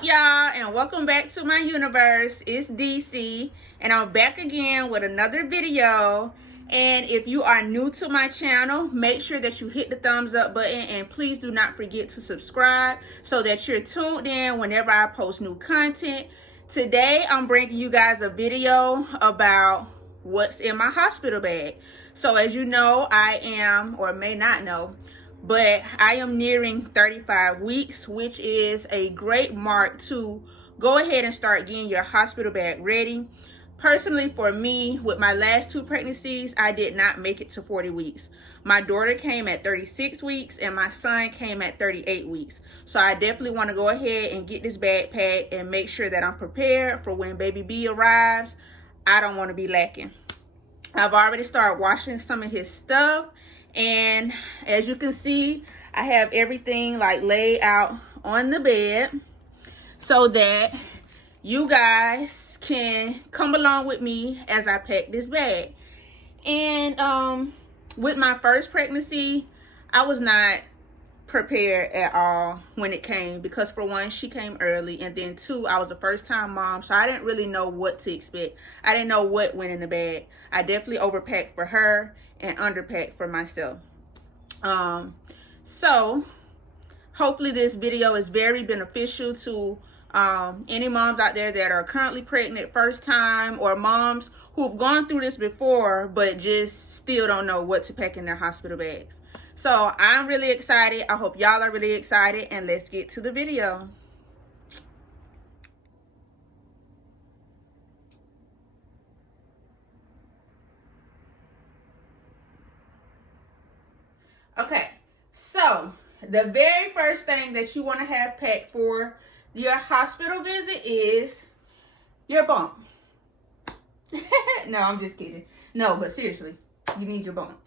up, y'all, and welcome back to my universe. It's DC, and I'm back again with another video. And if you are new to my channel, make sure that you hit the thumbs up button, and please do not forget to subscribe so that you're tuned in whenever I post new content. Today I'm bringing you guys a video about what's in my hospital bag. So as you know, I am, or may not know, but I am nearing 35 weeks, which is a great mark to go ahead and start getting your hospital bag ready. Personally, for me, with my last two pregnancies, I did not make it to 40 weeks. My daughter came at 36 weeks and my son came at 38 weeks. So I definitely want to go ahead and get this bag packed and make sure that I'm prepared for when baby B arrives. I don't want to be lacking. I've already started washing some of his stuff. And as you can see, I have everything like laid out on the bed so that you guys can come along with me as I pack this bag. And with my first pregnancy, I was not prepared at all when it came, because for one, she came early, and then two, I was a first-time mom, so I didn't really know what to expect. I didn't know what went in the bag. I definitely overpacked for her and underpacked for myself. So hopefully this video is very beneficial to any moms out there that are currently pregnant, first time, or moms who've gone through this before but just still don't know what to pack in their hospital bags. So I'm really excited. I hope y'all are really excited, and let's get to the video. Okay, so the very first thing that you want to have packed for your hospital visit is your bump. No, I'm just kidding. No, but seriously, you need your bump.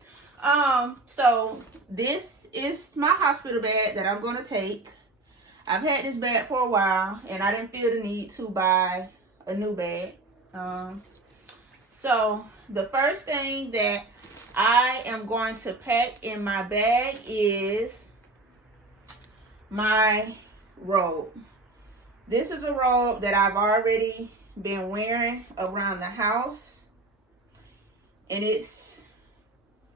So this is my hospital bag that I'm going to take. I've had this bag for a while, and I didn't feel the need to buy a new bag. So the first thing that I am going to pack in my bag is my robe. This is a robe that I've already been wearing around the house, and it's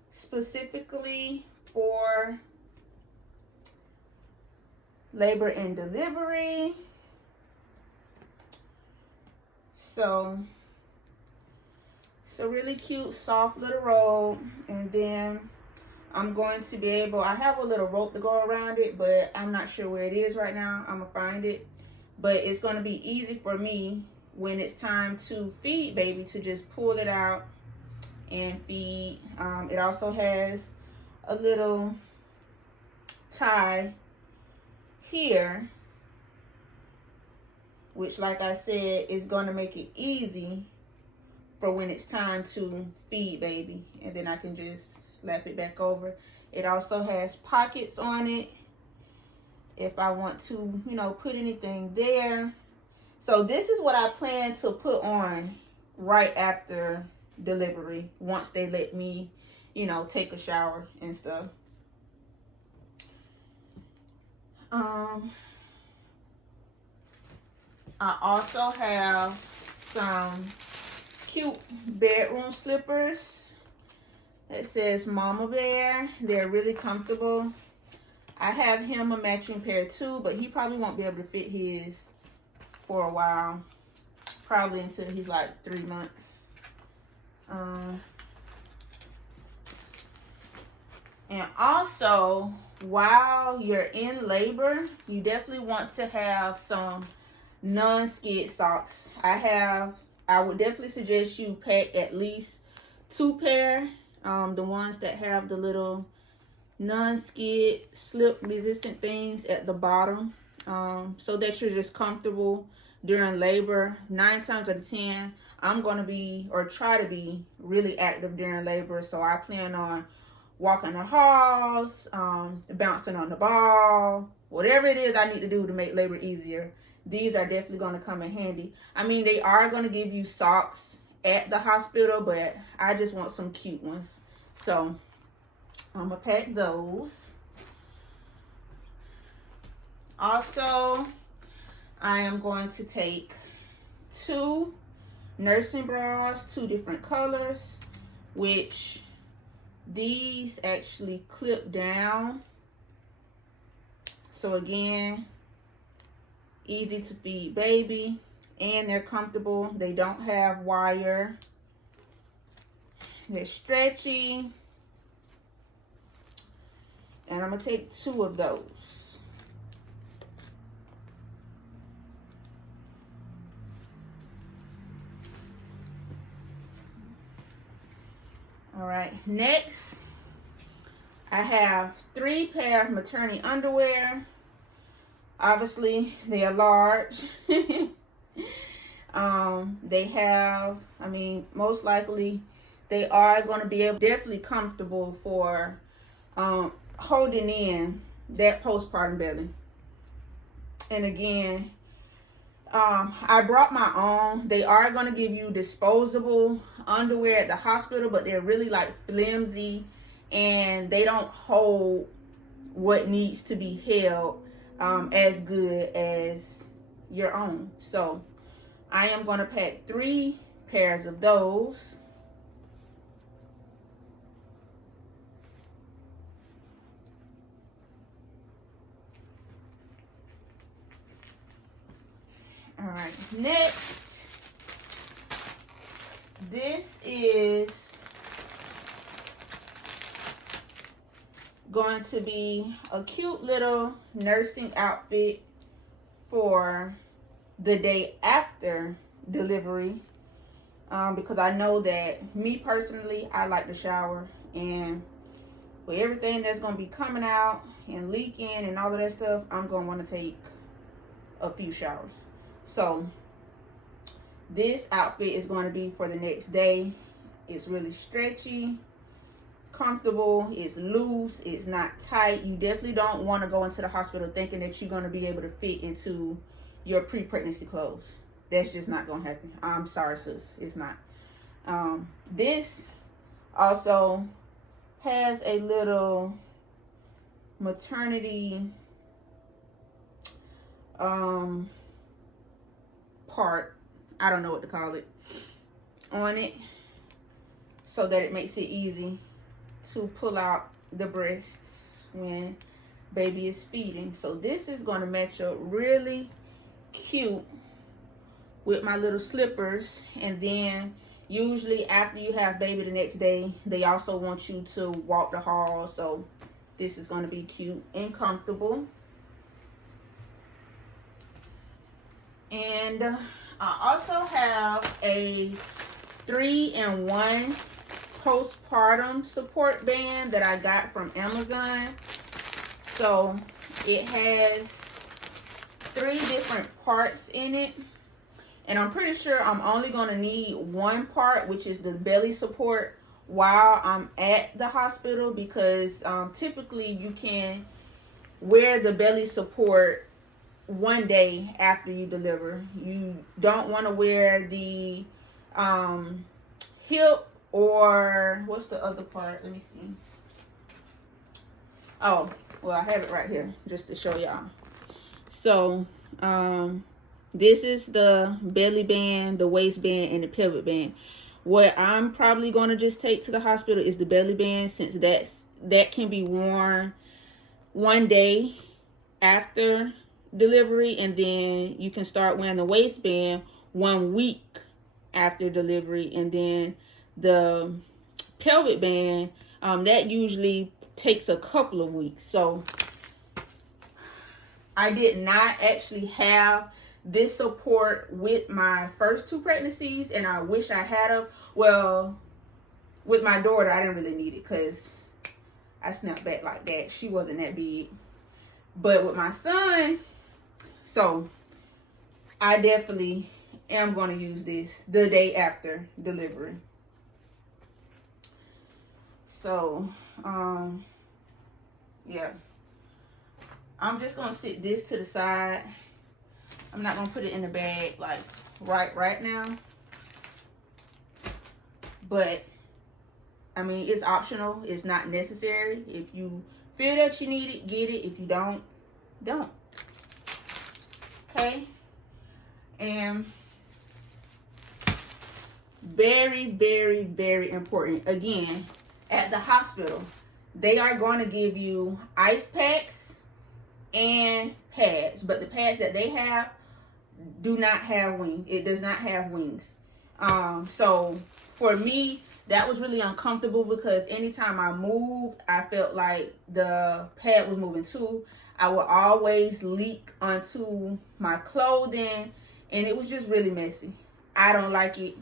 specifically for labor and delivery. So it's a really cute, soft little robe. And then I'm going to be able, I have a little rope to go around it, but I'm not sure where it is right now. I'm gonna find it. But it's gonna be easy for me when it's time to feed baby to just pull it out and feed. It also has a little tie here, which, like I said, is going to make it easy for when it's time to feed baby, and then I can just lap it back over. It also has pockets on it if I want to, you know, put anything there. So this is what I plan to put on right after delivery, once they let me, you know, take a shower and stuff. I also have some cute bedroom slippers that says Mama Bear. They're really comfortable. I have him a matching pair too, but he probably won't be able to fit his for a while, probably until he's like 3 months. And also, while you're in labor, you definitely want to have some non-skid socks. I would definitely suggest you pack at least 2 pair, the ones that have the little non-skid slip resistant things at the bottom, so that you're just comfortable during labor. 9 times out of 10, I'm going to be, or try to be, really active during labor. So I plan on walking the halls, bouncing on the ball, whatever it is I need to do to make labor easier. These are definitely going to come in handy. I mean, they are going to give you socks at the hospital, but I just want some cute ones. So I'm going to pack those. Also, I am going to take 2 nursing bras, 2 different colors, which these actually clip down. So again, easy to feed baby, and they're comfortable. They don't have wire. They're stretchy. And I'm going to take 2 of those. All right, next, I have 3 pair of maternity underwear. Obviously, they are large. They have, I mean, most likely, they are going to be definitely comfortable for holding in that postpartum belly. And again, I brought my own. They are going to give you disposable underwear at the hospital, but they're really like flimsy, and they don't hold what needs to be held as good as your own. So I am going to pack 3 pairs of those. All right, next, this is going to be a cute little nursing outfit for the day after delivery, because I know that me personally, I like to shower, and with everything that's going to be coming out and leaking and all of that stuff, I'm going to want to take a few showers. So this outfit is going to be for the next day. It's really stretchy, comfortable, it's loose, it's not tight. You definitely don't want to go into the hospital thinking that you're going to be able to fit into your pre-pregnancy clothes. That's just not going to happen. I'm sorry, sis, it's not. This also has a little maternity part, I don't know what to call it, on it, so that it makes it easy to pull out the breasts when baby is feeding. So this is going to match up really cute with my little slippers. And then usually after you have baby the next day, they also want you to walk the hall, so this is going to be cute and comfortable. And I also have a 3-in-1 postpartum support band that I got from Amazon. So it has 3 different parts in it, and I'm pretty sure I'm only going to need 1 part, which is the belly support, while I'm at the hospital, because typically you can wear the belly support one day after you deliver. You don't want to wear the hip, or what's the other part? Let me see. Oh, well, I have it right here just to show y'all. So this is the belly band, the waistband, and the pelvic band. What I'm probably going to just take to the hospital is the belly band, since that can be worn one day after delivery, and then you can start wearing the waistband 1 week after delivery. And then the pelvic band, that usually takes a couple of weeks. So I did not actually have this support with my first 2 pregnancies, and I wish I had them. Well, with my daughter, I didn't really need it because I snapped back like that. She wasn't that big. But with my son, so I definitely am going to use this the day after delivery. So, yeah. I'm just going to sit this to the side. I'm not going to put it in the bag like right now. But, I mean, it's optional. It's not necessary. If you feel that you need it, get it. If you don't, don't. Okay? And very, very, very important. Again, at the hospital, they are going to give you ice packs and pads, but the pads that they have do not have wings. It does not have wings. So for me, that was really uncomfortable because anytime I moved, I felt like the pad was moving too. I would always leak onto my clothing, and it was just really messy. I don't like it.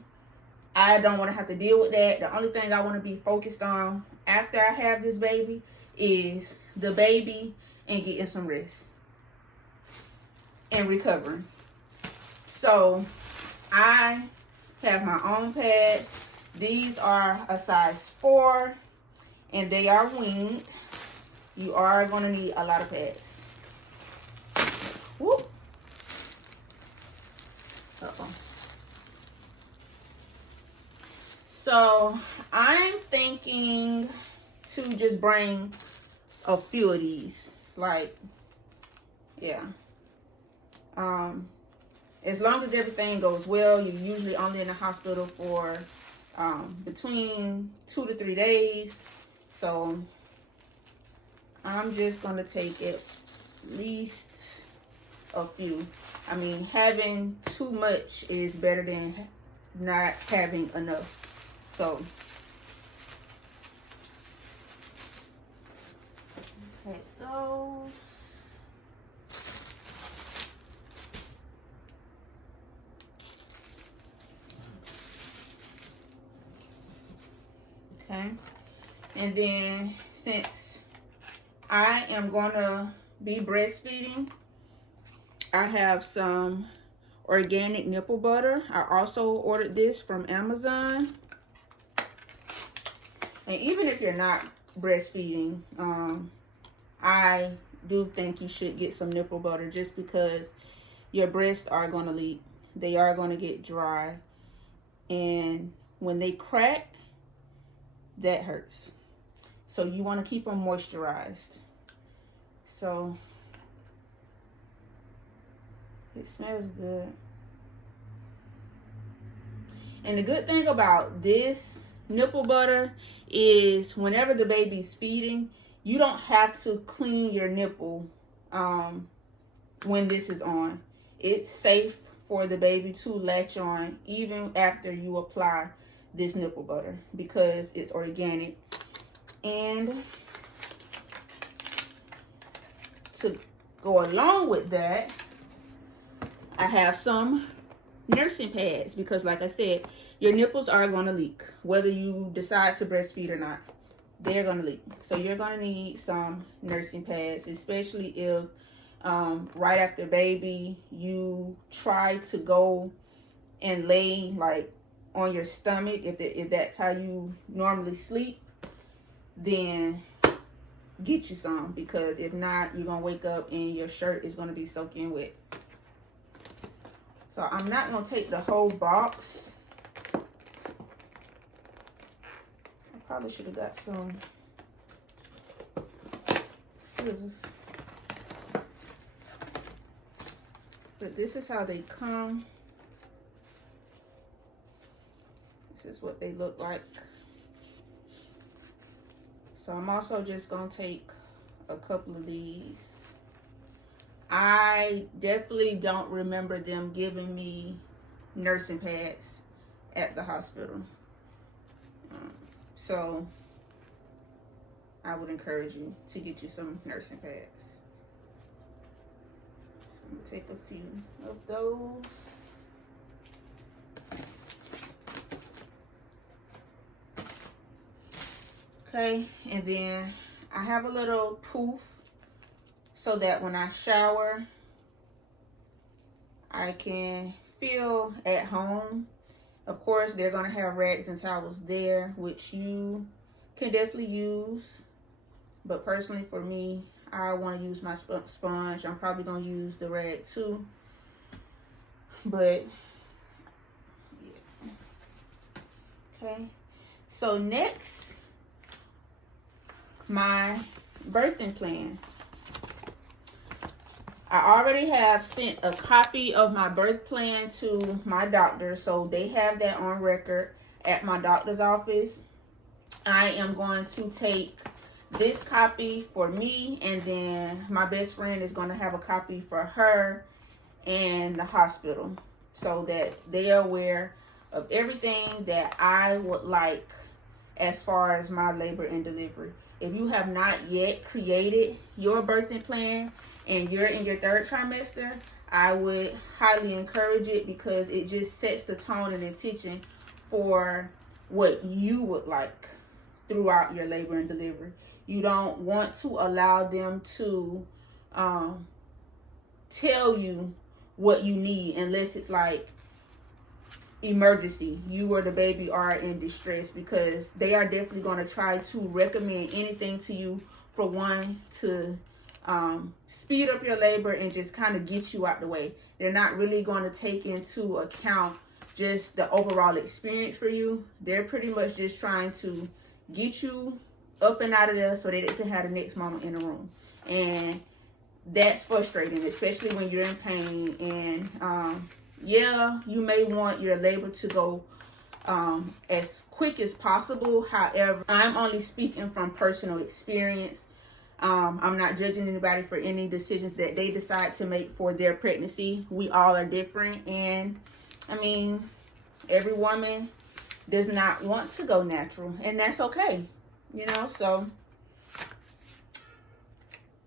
I don't want to have to deal with that. The only thing I want to be focused on after I have this baby is the baby and getting some rest and recovering. So I have my own pads. These are a size 4 and they are winged. You are going to need a lot of pads. Whoop. Uh-oh. So I'm thinking to just bring a few of these. Like, yeah. As long as everything goes well, you're usually only in the hospital for between 2 to 3 days. So I'm just going to take at least a few. I mean, having too much is better than not having enough. So take those. Okay. And then since I am gonna be breastfeeding, I have some organic nipple butter. I also ordered this from Amazon. And even if you're not breastfeeding, I do think you should get some nipple butter just because your breasts are going to leak. They are going to get dry. And when they crack, that hurts. So you want to keep them moisturized. So it smells good. And the good thing about this nipple butter is whenever the baby's feeding, you don't have to clean your nipple when this is on. It's safe for the baby to latch on even after you apply this nipple butter because it's organic. And to go along with that, I have some nursing pads because, like I said, your nipples are going to leak whether you decide to breastfeed or not. They're going to leak. So you're going to need some nursing pads, especially if right after baby you try to go and lay like on your stomach. If that's how you normally sleep, then get you some, because if not, you're going to wake up and your shirt is going to be soaking wet. So I'm not going to take the whole box. I probably should have got some scissors. But this is how they come. This is what they look like. So I'm also just going to take a couple of these. I definitely don't remember them giving me nursing pads at the hospital. So I would encourage you to get you some nursing pads. So I'm going to take a few of those. Okay, and then I have a little poof so that when I shower, I can feel at home. Of course, they're going to have rags and towels there, which you can definitely use. But personally, for me, I want to use my sponge. I'm probably going to use the rag too. But, yeah. Okay. So, next, my birthing plan. I already have sent a copy of my birth plan to my doctor, so they have that on record at my doctor's office. I am going to take this copy for me, and then my best friend is going to have a copy for her and the hospital, so that they are aware of everything that I would like as far as my labor and delivery. If you have not yet created your birthing plan and you're in your 3rd trimester, I would highly encourage it, because it just sets the tone and intention for what you would like throughout your labor and delivery. You don't want to allow them to tell you what you need unless it's like emergency, you or the baby are in distress, because they are definitely going to try to recommend anything to you for one to speed up your labor and just kind of get you out the way. They're not really going to take into account just the overall experience for you. They're pretty much just trying to get you up and out of there so that they can have the next mama in the room. And that's frustrating, especially when you're in pain. And yeah, you may want your labor to go as quick as possible. However, I'm only speaking from personal experience. I'm not judging anybody for any decisions that they decide to make for their pregnancy. We all are different, and I mean, every woman does not want to go natural, and that's okay, you know. So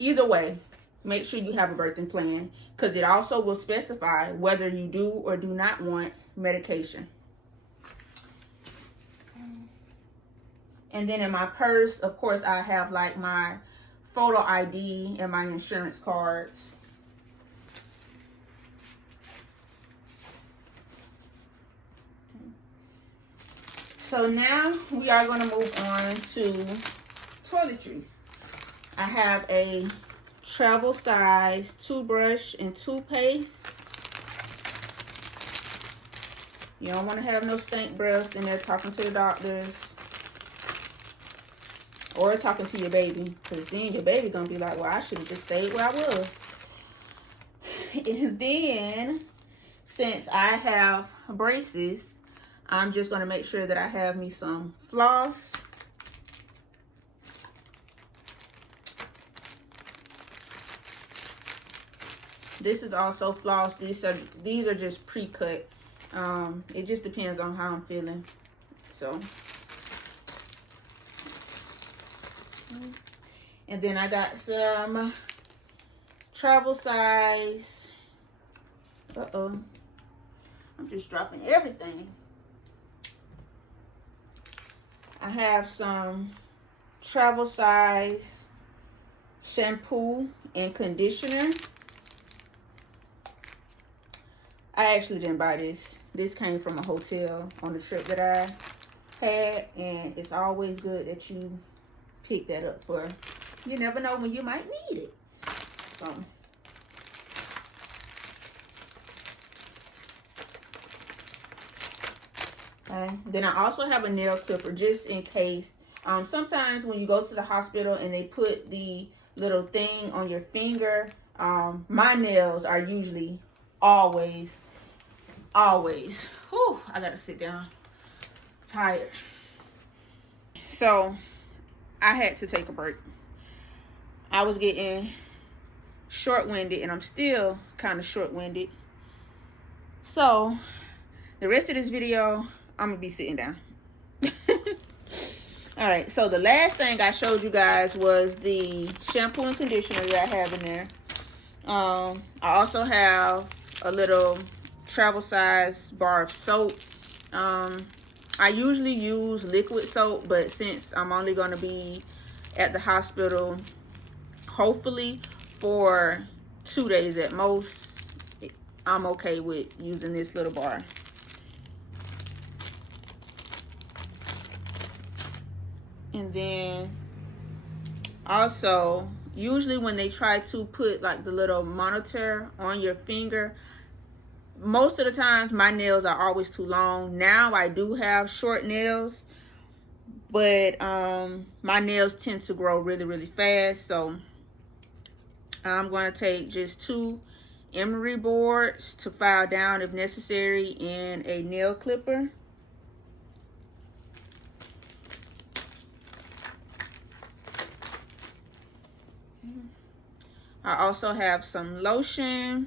either way, make sure you have a birthing plan, because it also will specify whether you do or do not want medication. And then in my purse, of course, I have like my photo ID and my insurance cards. So now we are going to move on to toiletries. I have a travel size toothbrush and toothpaste. You don't want to have no stank breaths in there talking to the doctors or talking to your baby, because then your baby gonna be like, well, I should have just stayed where I was. And then, since I have braces, I'm just gonna make sure that I have me some floss. This is also floss. These are just pre-cut. It just depends on how I'm feeling. So, and then I got some travel size. I'm just dropping everything. I have some travel size shampoo and conditioner. I actually didn't buy this. This came from a hotel on the trip that I had, and it's always good that you pick that up, for you never know when you might need it. So, okay. Then I also have a nail clipper just in case. Sometimes when you go to the hospital and they put the little thing on your finger, my nails are usually always. Whew, I gotta sit down. Tired. So I had to take a break. I was getting short-winded, and I'm still kind of short-winded. So the rest of this video, I'm gonna be sitting down. All right, so the last thing I showed you guys was the shampoo and conditioner that I have in there. I also have a little travel size bar of soap. I usually use liquid soap, but since I'm only going to be at the hospital, hopefully for 2 days at most, I'm okay with using this little bar. And then also, usually when they try to put like the little monitor on your finger, most of the times my nails are always too long. Now I do have short nails, but my nails tend to grow really fast, so I'm going to take just 2 emery boards to file down if necessary, and a nail clipper. I also have some lotion,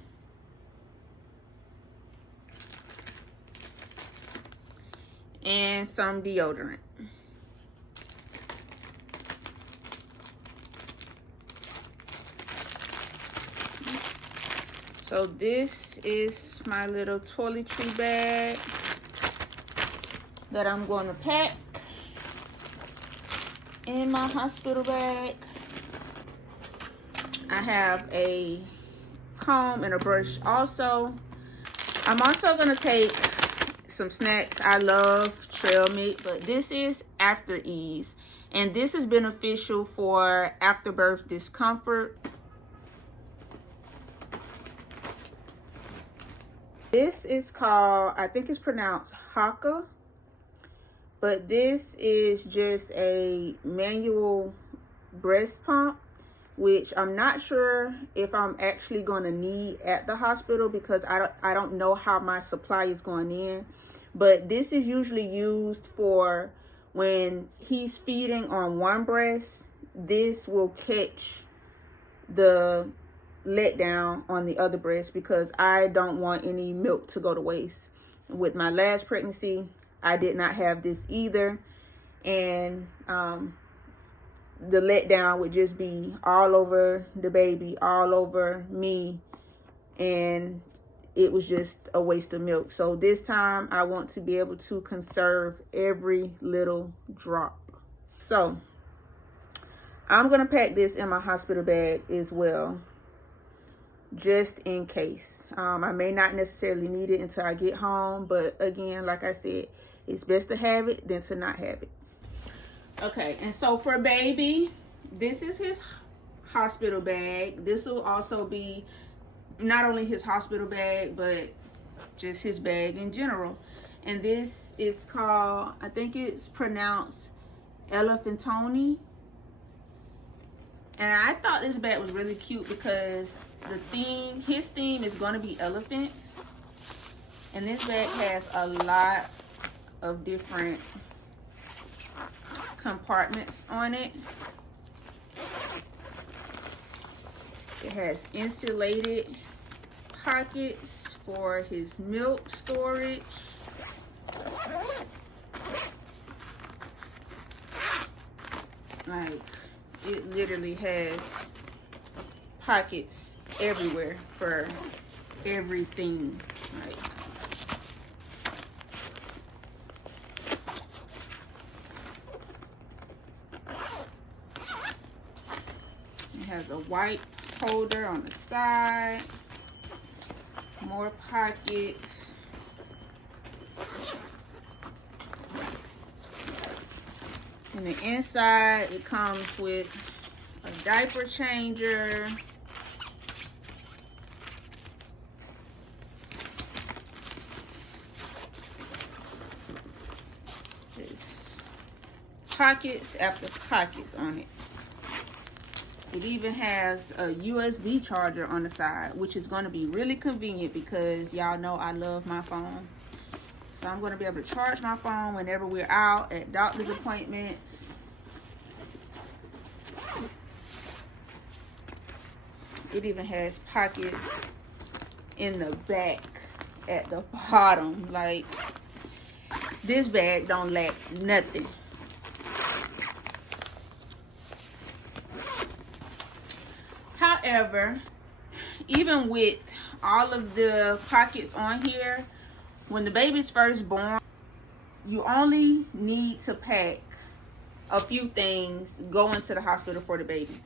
and some deodorant. So this is my little toiletry bag that I'm going to pack in my hospital bag. I have a comb and a brush also. I'm also going to take some snacks. I love trail mix, but this is After Ease, and this is beneficial for afterbirth discomfort. This is called, I think it's pronounced Haka, but this is just a manual breast pump, which I'm not sure if I'm actually going to need at the hospital because I don't know how my supply is going in. But this is usually used for when he's feeding on one breast. This will catch the letdown on the other breast because I don't want any milk to go to waste. With my last pregnancy, I did not have this either, and the letdown would just be all over the baby, all over me, and it was just a waste of milk. So this time I want to be able to conserve every little drop. So I'm gonna pack this in my hospital bag as well, just in case. I may not necessarily need it until I get home, but again, like I said, it's best to have it than to not have it. Okay, and so for baby, this is his hospital bag. This will also be not only his hospital bag, but just his bag in general. And this is called, I think it's pronounced Elephantoni. And I thought this bag was really cute because his theme is going to be elephants. And this bag has a lot of different compartments on it. It has insulated pockets for his milk storage. Like, it literally has pockets everywhere for everything. Like, it has a white holder on the side, more pockets. And the inside, it comes with a diaper changer, just pockets after pockets on it. It even has a USB charger on the side, which is going to be really convenient because y'all know I love my phone. So I'm going to be able to charge my phone whenever we're out at doctor's appointments. It even has pockets in the back at the bottom. Like, this bag don't lack nothing. However, even with all of the pockets on here, when the baby's first born, you only need to pack a few things going to the hospital for the baby.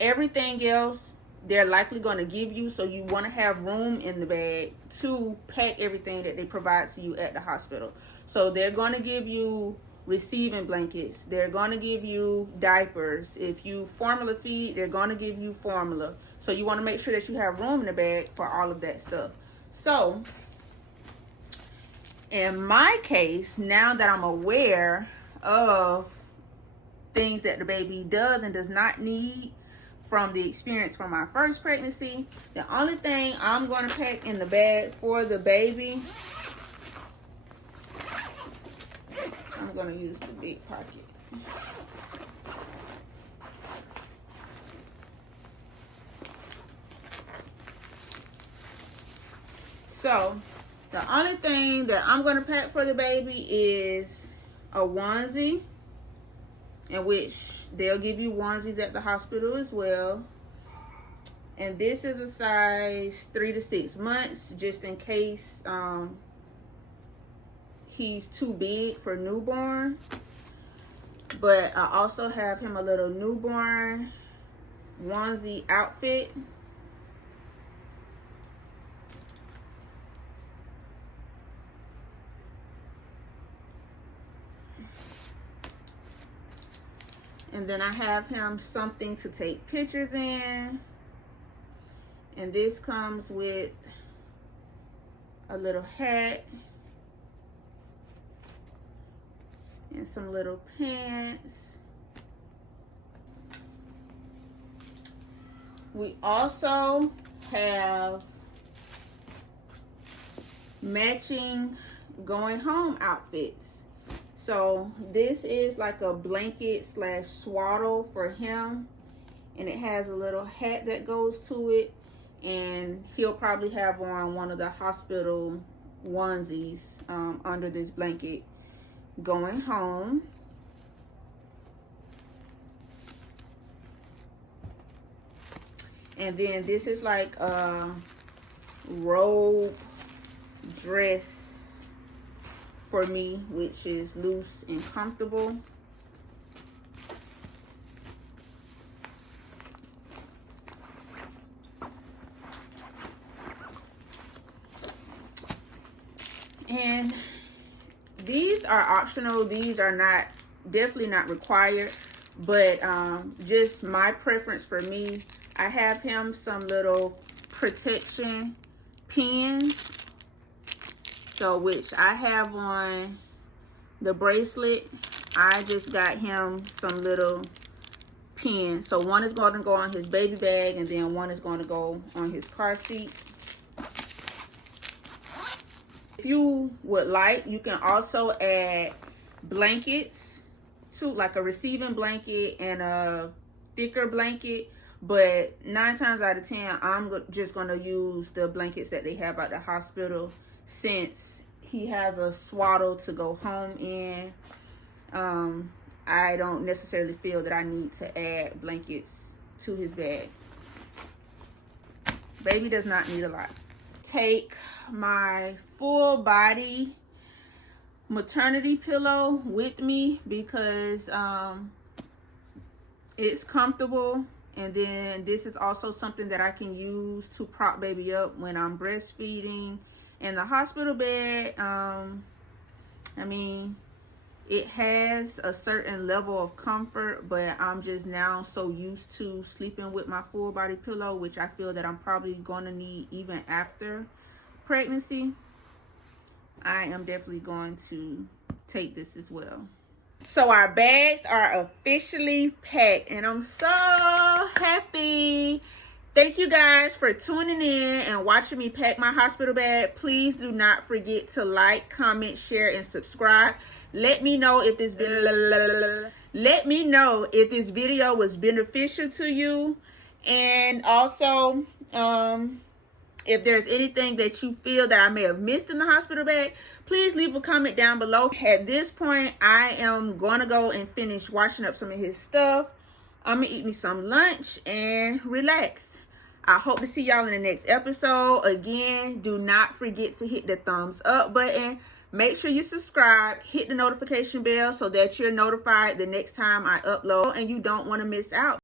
Everything else, they're likely going to give you, so you want to have room in the bag to pack everything that they provide to you at the hospital. So they're going to give you receiving blankets. They're going to give you diapers. If you formula feed, they're going to give you formula. So you want to make sure that you have room in the bag for all of that stuff. So in my case, now that I'm aware of things that the baby does and does not need from the experience from my first pregnancy. The only thing I'm going to pack in the bag for the baby, I'm going to use the big pocket. So the only thing that I'm going to pack for the baby is a onesie, in which they'll give you onesies at the hospital as well. And this is a size 3 to 6 months, just in case he's too big for newborn. But I also have him a little newborn onesie outfit. And then I have him something to take pictures in. And this comes with a little hat and some little pants. We also have matching going home outfits. So this is like a blanket slash swaddle for him, and it has a little hat that goes to it, and he'll probably have on one of the hospital onesies under this blanket going home. And then this is like a robe dress for me, which is loose and comfortable. And these are optional. These are not, definitely not required, but just my preference for me. I have him some little protection pins. So, which I have on the bracelet, I just got him some little pins. So one is going to go on his baby bag, and then one is going to go on his car seat. If you would like, you can also add blankets to, like a receiving blanket and a thicker blanket. But 9 times out of 10, I'm just going to use the blankets that they have at the hospital, since he has a swaddle to go home in. I don't necessarily feel that I need to add blankets to his bag. Baby does not need a lot. Take my full body maternity pillow with me because it's comfortable. And then this is also something that I can use to prop baby up when I'm breastfeeding. And the hospital bed, I mean, it has a certain level of comfort, but I'm just now so used to sleeping with my full body pillow, which I feel that I'm probably going to need even after pregnancy. I am definitely going to take this as well. So our bags are officially packed, and I'm so happy. Thank you guys for tuning in and watching me pack my hospital bag. Please do not forget to like, comment, share, and subscribe. Let me know if this video was beneficial to you. And also, if there's anything that you feel that I may have missed in the hospital bag, please leave a comment down below. At this point, I am going to go and finish washing up some of his stuff. I'm going to eat me some lunch and relax. I hope to see y'all in the next episode. Again, do not forget to hit the thumbs up button. Make sure you subscribe. Hit the notification bell so that you're notified the next time I upload and you don't want to miss out.